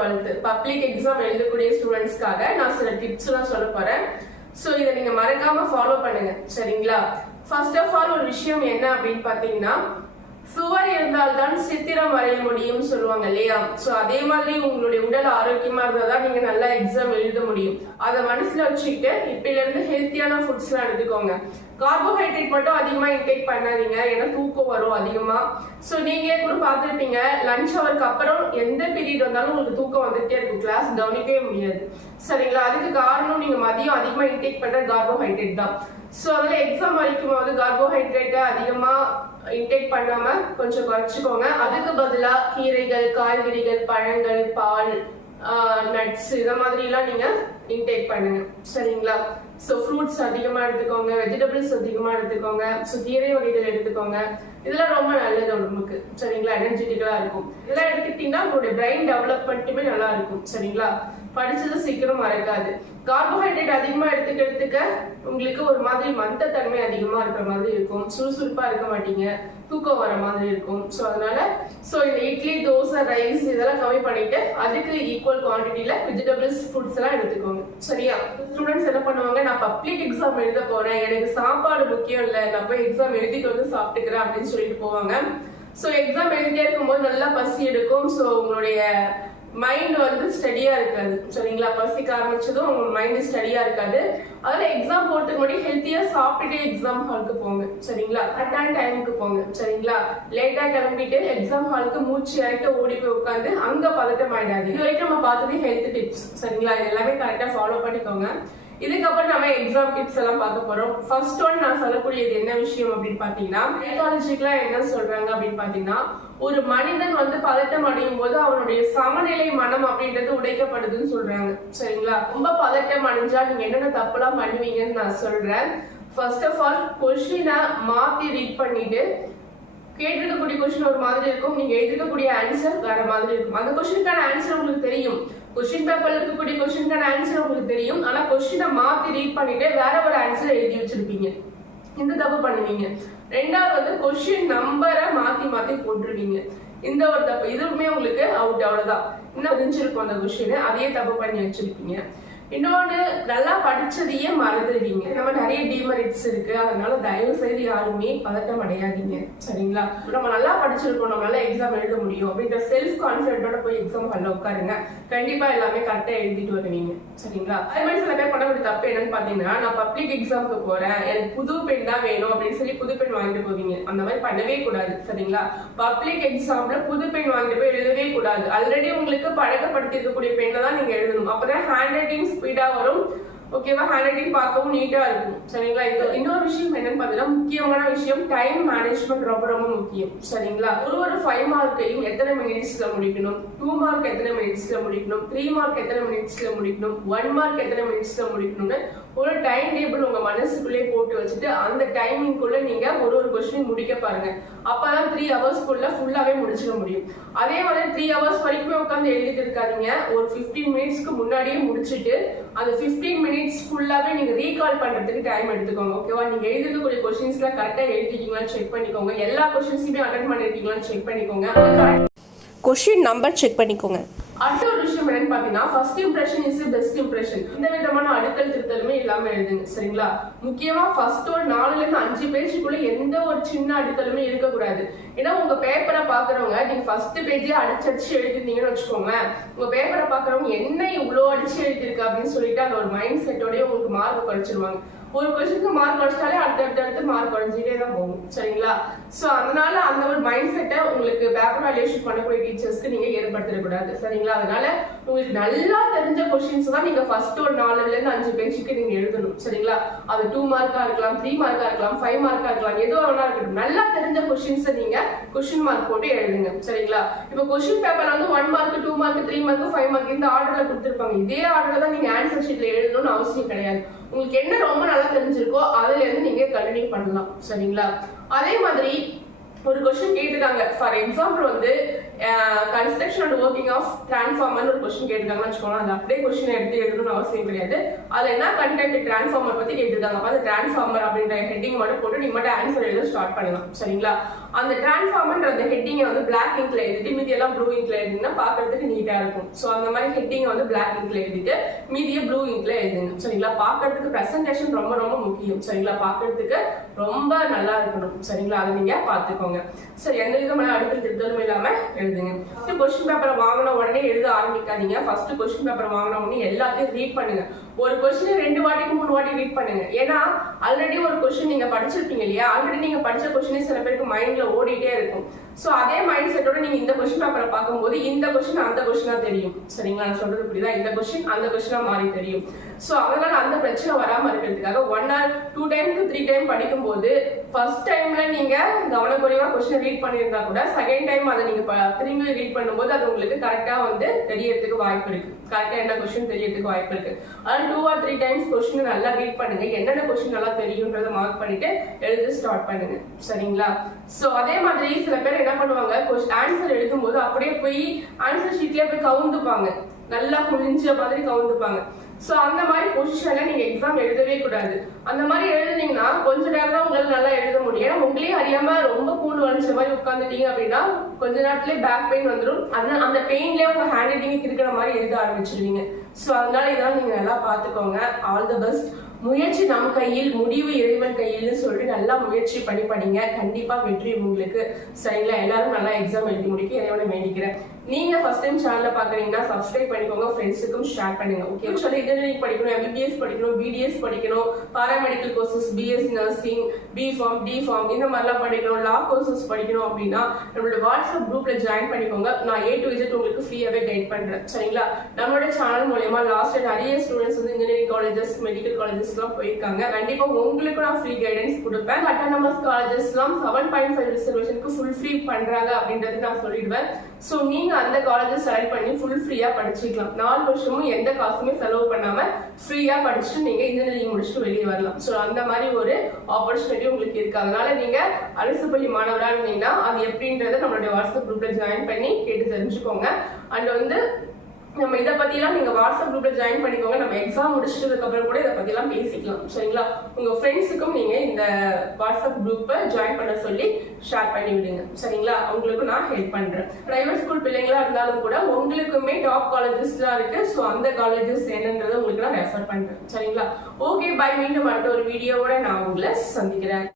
12th public exam எழுதக்கூடிய ஸ்டூடெண்ட்ஸ்க்காக நான் சில டிப்ஸ்லாம் சொல்ல போறேன். ஸோ இதை நீங்க மறக்காம ஃபாலோ பண்ணுங்க, சரிங்களா? ஃபர்ஸ்ட் ஆஃப் ஆல் ஒரு விஷயம் என்ன அப்படின்னு பாத்தீங்கன்னா, சுவர் இருந்தால்தான் சித்திரம் வரைய முடியும் சொல்லுவாங்க இல்லையா? சோ அதே மாதிரி உங்களுடைய உடல் ஆரோக்கியமா இருந்தாதான் நீங்க நல்லா எக்ஸாம் எழுத முடியும். அதை மனசுல வச்சுக்கிட்டு இப்பல இருந்து ஹெல்த்தியான ஃபுட்ஸ் எல்லாம் எடுத்துக்கோங்க. கார்போஹைட்ரேட் மட்டும் அதிகமா இன்டேக் பண்ணாதீங்க, ஏன்னா தூக்கம் வரும் அதிகமா. சோ நீங்களே கூட பார்த்துருப்பீங்க, லஞ்ச் ஹவருக்கு அப்புறம் எந்த பீரியட் வந்தாலும் உங்களுக்கு தூக்கம் வந்துட்டே இருக்கும், கிளாஸ் கவனிக்கவே முடியாது, சரிங்களா? அதுக்கு காரணம் நீங்க மதியம் அதிகமா இன்டேக் பண்ற கார்போஹைட்ரேட் தான். சோ அதனால எக்ஸாம் வரைக்கும் போது கார்போஹைட்ரேட்டை அதிகமா இன்டேக் பண்ணாம கொஞ்சம் குறைச்சிக்கோங்க. அதுக்கு பதிலா கீரைகள், காய்கறிகள், பழங்கள், பால், நட்ஸ் இத மாதிரி எல்லாம் நீங்க இன்டேக் பண்ணுங்க, சரிங்களா? சோ ஃப்ரூட்ஸ் அதிகமா எடுத்துக்கோங்க, வெஜிடபிள்ஸ் அதிகமா எடுத்துக்கோங்க, சோ கீரை வகைகள் எடுத்துக்கோங்க. இதெல்லாம் ரொம்ப நல்லது உடம்புக்கு, சரிங்களா? எனர்ஜெட்டிக்கலா இருக்கும். இதெல்லாம் எடுத்துக்கிட்டீங்கன்னா உங்களுடைய பிரெயின் டெவலப்மெண்ட்டுமே நல்லா இருக்கும், சரிங்களா? படிச்சது சீக்கிரம் மறக்காது. கார்போஹைட்ரேட் அதிகமா எடுத்துக்க உங்களுக்கு ஒரு மாதிரி மந்தத்தன்மை அதிகமா இருக்கிற மாதிரி இருக்கும், சுறுசுறுப்பா இருக்க மாட்டீங்க, தூக்கம் வர மாதிரி இருக்கும். ஸோ அதனால இந்த இட்லி, தோசை, ரைஸ் இதெல்லாம் கம்மி பண்ணிட்டு அதுக்கு ஈக்குவல் குவான்டிட்டியில வெஜிடபிள்ஸ், ஃப்ரூட்ஸ் எல்லாம் எடுத்துக்கோங்க, சரியா? ஸ்டூடெண்ட்ஸ் என்ன பண்ணுவாங்க, நான் பப்ளிக் எக்ஸாம் எழுத போறேன், எனக்கு சாப்பாடு முக்கியம் இல்லை, நான் போய் எக்ஸாம் எழுதிட்டு வந்து சாப்பிட்டுக்கிறேன் அப்படின்னு சொல்லிட்டு போவாங்க. ஸோ எக்ஸாம் எழுதிட்டே இருக்கும்போது நல்லா பசி எடுக்கும். ஸோ உங்களுடைய மைண்ட் வந்து ஸ்டடியா இருக்காது, சரிங்களா? பசிக்க ஆரம்பிச்சதும் உங்க மைண்ட் ஸ்டடியா இருக்காது. அதனால எக்ஸாம் போறதுக்கு முன்னாடி ஹெல்த்தியா சாப்பிட்டுட்டே எக்ஸாம் ஹாலுக்கு போங்க, சரிங்களா? கரெக்டான டைமுக்கு போங்க, சரிங்களா? லேட்டா கிளம்பிட்டு எக்ஸாம் ஹாலுக்கு மூச்சு இறக்க ஓடி போய் உட்காந்து அங்க பதட்டம் ஆயிடாது. இது வரைக்கும் நம்ம பார்த்தது ஹெல்த் டிப்ஸ், சரிங்களா? இது எல்லாமே கரெக்டா ஃபாலோ பண்ணிக்கோங்க. இதுக்கப்புறம் நம்ம எக்ஸாம் டிப்ஸ் எல்லாம் பார்க்க போறோம். ஃபர்ஸ்ட் ஒன் நான் சொல்லக்கூடியது என்ன விஷயம் அப்படின்னு பாத்தீங்கன்னா, சைக்காலஜிக்கலா என்ன சொல்றாங்க அப்படின்னு பாத்தீங்கன்னா, ஒரு மனிதன் வந்து பதட்டம் அடையும் போது அவனுடைய சமநிலை மனம் அப்படின்றது உடைக்கப்படுதுன்னு சொல்றாங்க, சரிங்களா? ரொம்ப பதட்டம் அடைஞ்சா நீங்க என்னென்ன தப்புலாம் பண்ணுவீங்கன்னு நான் சொல்றேன். ஃபர்ஸ்ட் ஆஃப் ஆல் கொஸ்டினை மாத்தி ரீட் பண்ணிட்டு, கேட்டிருக்கக்கூடிய கொஸ்டின் ஒரு மாதிரி இருக்கும், நீங்க எழுதிருக்கக்கூடிய ஆன்சர் வேற மாதிரி இருக்கும். அந்த கொஸ்டினுக்கான ஆன்சர் உங்களுக்கு தெரியும், கொஸ்டின் பேப்பர்ல இருக்கக்கூடிய கொஸ்டினுக்கான ஆன்சர் உங்களுக்கு தெரியும், ஆனா கொஸ்டினை மாத்தி ரீட் பண்ணிட்டு வேற ஒரு ஆன்சர் எழுதி வச்சிருப்பீங்க. இந்த தப்பு பண்ணுவீங்க. ரெண்டாவது வந்து கொஸ்டின் நம்பரை மாத்தி போட்டுருவீங்க. இந்த ஒரு தப்பு, இதுவுமே உங்களுக்கு அவுட், அவ்வளவுதான். இன்னும் தெரிஞ்சிருக்கும் அந்த கொஸ்டின், அதையே தப்பு பண்ணி வச்சிருப்பீங்க. இன்னொன்னு, நல்லா படிச்சதையே மறந்துடுவீங்க. நம்ம நிறைய டிமெரிட்ஸ் இருக்கு, அதனால தயவு செய்து யாருமே பதட்டம் அடையாதீங்க, சரிங்களா? நம்ம நல்லா படிச்சிருக்கோம், நம்ம நல்லா எக்ஸாம் எழுத முடியும் அப்படின்ற செல்ஃப் கான்பிடென்ட்டோட போய் எக்ஸாம் ஹால்ல உட்காருங்க. கண்டிப்பா எல்லாமே கரெக்டா எழுதிட்டு வருவீங்க, சரிங்களா? அதே மாதிரி சில பேர் பண்ணக்கூடிய தப்பு என்னன்னு பாத்தீங்கன்னா, நான் பப்ளிக் எக்ஸாமுக்கு போறேன், எனக்கு புது பெண் தான் வேணும் அப்படின்னு சொல்லி புது பெண் வாங்கிட்டு போவீங்க. அந்த மாதிரி பண்ணவே கூடாது, சரிங்களா? பப்ளிக் எக்ஸாம்ல புது பெண் வாங்கிட்டு போய் எழுதவே கூடாது. ஆல்ரெடி உங்களுக்கு பழக்கப்படுத்தி இருக்கக்கூடிய பெண்ணை தான் நீங்க எழுதணும். அப்பதான் ஹேண்ட் ரைட்டிங் ஸ்பீடா வரும், ஓகேவா? ஹேண்ட் ரைட்டிங் பார்க்கவும் நீட்டா இருக்கும், சரிங்களா? இது இன்னொரு விஷயம் என்னன்னு பாத்தீங்கன்னா, முக்கியமான விஷயம் டைம் மேனேஜ்மெண்ட் ரொம்ப ரொம்ப முக்கியம், சரிங்களா? ஒரு 5 மார்க்கையும் எத்தனை மினிட்ஸ்ல முடிக்கணும், 2 மார்க் எத்தனை மினிட்ஸ்ல முடிக்கணும், 3 மார்க் எத்தனை மினிட்ஸ்ல முடிக்கணும், 1 மார்க் எத்தனை மினிட்ஸ்ல முடிக்கணும்னு ஒரு டைம் டேபிள் உங்க மனசுக்குள்ளே போட்டு வச்சுட்டு அந்த டைமிங்குள்ள நீங்க ஒரு கொஸ்டின் முடிக்க பாருங்க. அப்பதான் 3 ஹவர்ஸ்க்குள்ள ஃபுல்லாவே முடிச்சிட முடியும். அதே மாதிரி 3 ஹவர்ஸ் வரைக்குமே உட்காந்து எழுதிட்டு இருக்காதீங்க. ஒரு 15 மினிட்ஸ்க்கு முன்னாடியே முடிச்சுட்டு அந்த 15 மினிட்ஸ் ஃபுல்லாவே நீங்க ரீகால் பண்றதுக்கு டைம் எடுத்துக்கோங்க, ஓகேவா? நீங்க எழுதிருக்கக்கூடிய கொஸ்டின்ஸ்லாம் கரெக்டா எழுதிட்டீங்களான்னு செக் பண்ணிக்கோங்க. எல்லா கொஸ்டின்ஸுமே அட்டெண்ட் பண்ணிருக்கீங்களான்னு செக் பண்ணிக்கோங்க. கொஸ்டின் நம்பர் செக் பண்ணிக்கோங்க. அடுத்த ஒரு விஷயம் என்னன்னு பாத்தீங்கன்னா, first impression is best impression. இந்த விதமான அடுத்தல் திருத்தலுமே இல்லாம எழுதுங்க, சரிங்களா? முக்கியமா ஃபர்ஸ்ட் ஒரு 4ல இருந்து 5 பேஜுக்குள்ள எந்த ஒரு சின்ன அடுத்தலுமே இருக்கக்கூடாது. ஏன்னா உங்க பேப்பரை பாக்குறவங்க, நீங்க ஃபர்ஸ்ட் பேஜே அடிச்சு எழுதிருந்தீங்கன்னு வச்சுக்கோங்களேன், உங்க பேப்பரை பாக்குறவங்க என்ன இவ்வளவு அடிச்சு எழுதிருக்கு அப்படின்னு சொல்லிட்டு அந்த ஒரு மைண்ட் செட்டோடய உங்களுக்கு மார்க் குறைச்சிருவாங்க. ஒரு கொஸ்டினுக்கு மார்க் குறைச்சிட்டாலே அடுத்தடுத்து மார்க் குறைஞ்சிட்டே தான் போகும், சரிங்களா? சோ அதனால அந்த ஒரு மைண்ட் செட்டை உங்களுக்கு பேப்பர் வேல்யூஷன் பண்ணக்கூடிய டீச்சர்ஸ்க்கு நீங்க ஏற்படுத்திடக்கூடாது, சரிங்களா? அதனால உங்களுக்கு நல்லா தெரிஞ்ச கொஸ்டின்ஸ் தான் நீங்க ஃபர்ஸ்ட் ஒரு 4ல இருந்து 5 பேஜுக்கு நீங்க எழுதணும், சரிங்களா? அது 2 மார்க்கா இருக்கலாம், 3 மார்க்கா இருக்கலாம், 5 மார்க்கா இருக்கலாம், ஏதோ ஒன்றா இருக்கட்டும். நல்லா தெரிஞ்ச கொஸ்டின்ஸை நீங்க கொஸ்டின் மார்க் போட்டு எழுதுங்க, சரிங்களா? இப்போ கொஸ்டின் பேப்பர்ல வந்து 1 மார்க், 2 மார்க், 3 மார்க், 5 மார்க் இந்த ஆர்டர்ல கொடுத்துருப்பாங்க. இதே ஆர்டர்ல தான் நீங்க ஆன்சர் ஷீட்ல எழுதணும்னு அவசியம் கிடையாது. உங்களுக்கு என்ன ரொம்ப நல்லா தெரிஞ்சிருக்கோ அதுல இருந்து நீங்க கண்டினியூ பண்ணலாம், சரிங்களா? அதே மாதிரி ஒரு क्वेश्चन கேட்டிருக்காங்க. ஃபார் எக்ஸாம்பிள் வந்து construction and working of transformer ஒரு क्वेश्चन கேட்டிருக்காங்கன்னு வச்சுக்கோங்க. அது அப்படியே क्वेश्चन எடுத்து எழுதணும்னு அவசியம் கிடையாது. அதுல என்ன கண்டென்ட் டிரான்ஸ்ஃபார்மர் பத்தி கேட்டிருக்காங்க. அப்ப அந்த டிரான்ஸ்ஃபார்மர் அப்படின்ற ஹெட்டிங் மட்டும் போட்டு நீங்க மட்டும் ஆன்சர் எழுத ஸ்டார்ட் பண்ணலாம், சரிங்களா? அந்த டிரான்ஸ்ஃபார்மர்ன்ற அந்த ஹெட்டிங்கை வந்து பிளாக் இங்க்ல எழுதிட்டு மீதி எல்லாம் ப்ளூ இங்க்ல எழுதிங்கன்னா பாக்குறதுக்கு நீட்டா இருக்கும். சோ அந்த மாதிரி ஹெட்டிங்கை வந்து பிளாக் இங்க்ல எழுதிட்டு மீதியை ப்ளூ இங்க்ல எழுதுங்க. சரிங்களா? பாக்குறதுக்கு பிரசன்டேஷன் ரொம்ப ரொம்ப முக்கியம். சரிங்களா? பாக்குறதுக்கு ரொம்ப நல்லா இருக்கணும். சரிங்களா? அதை நீங்க பாத்துக்கோங்க. சரி, எந்த விதமான அடுத்த திருத்தலும் இல்லாம எழுதுங்க. கொஸ்டின் பேப்பரை வாங்கின உடனே எழுத ஆரம்பிக்காதீங்க. ஃபர்ஸ்ட் கொஸ்டின் பேப்பர் வாங்கின உடனே எல்லாத்தையும் ரீட் பண்ணுங்க. ஒரு கொஸ்டின் 2 வாட்டிக்கு 3 வாட்டி ரீட் பண்ணுங்க. ஏன்னா ஆல்ரெடி ஒரு கொஸ்டின் நீங்க படிச்சிருப்பீங்க இல்லையா? ஆல்ரெடி நீங்க படிச்ச கொஸ்டினே சில பேருக்கு மைண்ட்ல ஓடிட்டே இருக்கும். சோ அதே மைண்ட் செட்டோட நீங்க இந்த கொஸ்டின் பேப்பரை பார்க்கும்போது இந்த கொஸ்டின் அந்த கொஸ்டினா தெரியும். சரிங்களா? நான் சொல்றது புரியுதா? இந்த கொஸ்டின் அந்த கொஸ்டினா மாறி தெரியும். சோ அதனால அந்த பிரச்சனை வராம இருக்கிறதுக்காக 1 or 2 டைம் to 3 டைம் படிக்கும்போது ஃபர்ஸ்ட் டைம்ல நீங்க கவனக்குறைவா கொஸ்டின் ரீட் பண்ணியிருந்தா கூட செகண்ட் டைம் அதை நீங்க திரும்பி ரீட் பண்ணும்போது அது உங்களுக்கு கரெக்டா வந்து தெரியறதுக்கு வாய்ப்பு இருக்கு. கரெக்டா என்ன கொஸ்டின் தெரியறதுக்கு வாய்ப்பு இருக்கு. அதனால 2 or 3 டைம்ஸ் கொஸ்டின் நல்லா ரீட் பண்ணுங்க. என்னென்ன கொஸ்டின் நல்லா தெரியும்ன்றத மார்க் பண்ணிட்டு எழுத ஸ்டார்ட் பண்ணுங்க. சரிங்களா? சோ அதே மாதிரி சில பேர் என்ன பண்ணுவாங்க, ஆன்சர் எழுதும் போது அப்படியே போய் ஆன்சர் ஷீட்லயே போய் கவுந்துப்பாங்க. நல்லா குளிஞ்ச மாதிரி கவுந்துப்பாங்க. சோ அந்த மாதிரி பொசிஷன்ல நீங்க எக்ஸாம் எழுதவே கூடாது. அந்த மாதிரி எழுதுனீங்கன்னா கொஞ்ச நேரம் தான் உங்களால நல்லா எழுத முடியும். ஏன்னா உங்களே அறியாம ரொம்ப கூண்டு வளைச்ச மாதிரி உட்காந்துட்டீங்க அப்படின்னா கொஞ்ச நேரத்திலே பேக் பெயின் வந்துடும். அந்த பெயின்லயே உங்க ஹேண்ட் ரைட்டிங் இருக்கிற மாதிரி எழுத ஆரம்பிச்சிருவீங்க. சோ அதனால இதெல்லாம் நீங்க நல்லா பாத்துக்கோங்க. All the best. முயற்சி நம் கையில், முடிவு இறைவன் கையில்னு சொல்லிட்டு நல்லா முயற்சி பண்ணி படிங்க. கண்டிப்பா வெற்றி உங்களுக்கு. சரிங்களா? எல்லாரும் நல்லா எக்ஸாம் எழுதி முடிக்க இறைவனை வேண்டிக்கிறேன். நீங்க ஃபர்ஸ்ட் டைம் சேனல்ல பாக்குறீங்கன்னா சப்ஸ்கிரைப் பண்ணிக்கோங்க, ஃப்ரெண்ட்ஸுக்கும் ஷேர் பண்ணுங்க. ஓகே? சொல்லி இன்ஜினியரிங் படிக்கணும், MBBS படிக்கணும், BDS படிக்கணும், paramedical courses, BS nursing, B.Pharm, D.Pharm இந்த மாதிரிலாம் படிக்கணும், லா கோர்சஸ் படிக்கணும் அப்படின்னா நம்மளோட வாட்ஸ்அப் குரூப்ல ஜாயின் பண்ணிக்கோங்க. நான் A to Z உங்களுக்கு ஃப்ரீயாவே கைட் பண்றேன். சரிங்களா? நம்மளோட சேனல் மூலமா லாஸ்ட் நிறைய ஸ்டூடெண்ட்ஸ் வந்து இன்ஜினியரிங் காலேஜஸ், மெடிக்கல் காலேஜஸ் எல்லாம் போயிருக்காங்க. கண்டிப்பா உங்களுக்கு நான் ஃப்ரீ கைடன்ஸ் கொடுப்பேன். அட்டானமஸ் காலேஜஸ் எல்லாம் 7.5 ரிசர்வேஷனுக்கு ஃபுல் ஃப்ரீ பண்றாங்க அப்படின்றது நான் சொல்லிடுவேன். சோ நீங்க அந்த காலேஜஸ் செலக்ட் பண்ணி ஃபுல் ஃப்ரீயா படிச்சுக்கலாம். 4 வருஷமும் எந்த காசுமே செலவு பண்ணாம ஃப்ரீயா படிச்சுட்டு நீங்க இன்ஜினியரிங் முடிச்சுட்டு வெளியே வரலாம். சோ அந்த மாதிரி ஒரு ஆப்பர்ச்சுனிட்டி உங்களுக்கு இருக்கு. அதனால நீங்க அரசு பள்ளி மாணவரா இருந்தீங்கன்னா அது எப்படின்றத நம்மளுடைய வாட்ஸ்அப் குரூப்ல ஜாயின் பண்ணி கேட்டு தெரிஞ்சுக்கோங்க. அண்ட் வந்து நம்ம இதை பத்தி எல்லாம் நீங்க வாட்ஸ்அப் குரூப்ல ஜாயின் பண்ணிக்கோங்க. நம்ம எக்ஸாம் முடிச்சதுக்கு அப்புறம் கூட இதை பத்தி எல்லாம் பேசிக்கலாம். சரிங்களா? உங்க ஃப்ரெண்ட்ஸுக்கும் நீங்க இந்த வாட்ஸ்அப் குரூப்பை ஜாயின் பண்ண சொல்லி ஷேர் பண்ணி விடுங்க. சரிங்களா? உங்களுக்கு நான் ஹெல்ப் பண்றேன். பிரைவேட் ஸ்கூல் பிள்ளைங்களா இருந்தாலும் கூட உங்களுக்குமே டாப் காலேஜஸ் தான் இருக்கு. ஸோ அந்த காலேஜஸ் என்னன்றதை உங்களுக்கு நான் ரெஃபர் பண்றேன். சரிங்களா? Okay, bye. மீண்டும் அடுத்த ஒரு வீடியோவோட நான் உங்களை சந்திக்கிறேன்.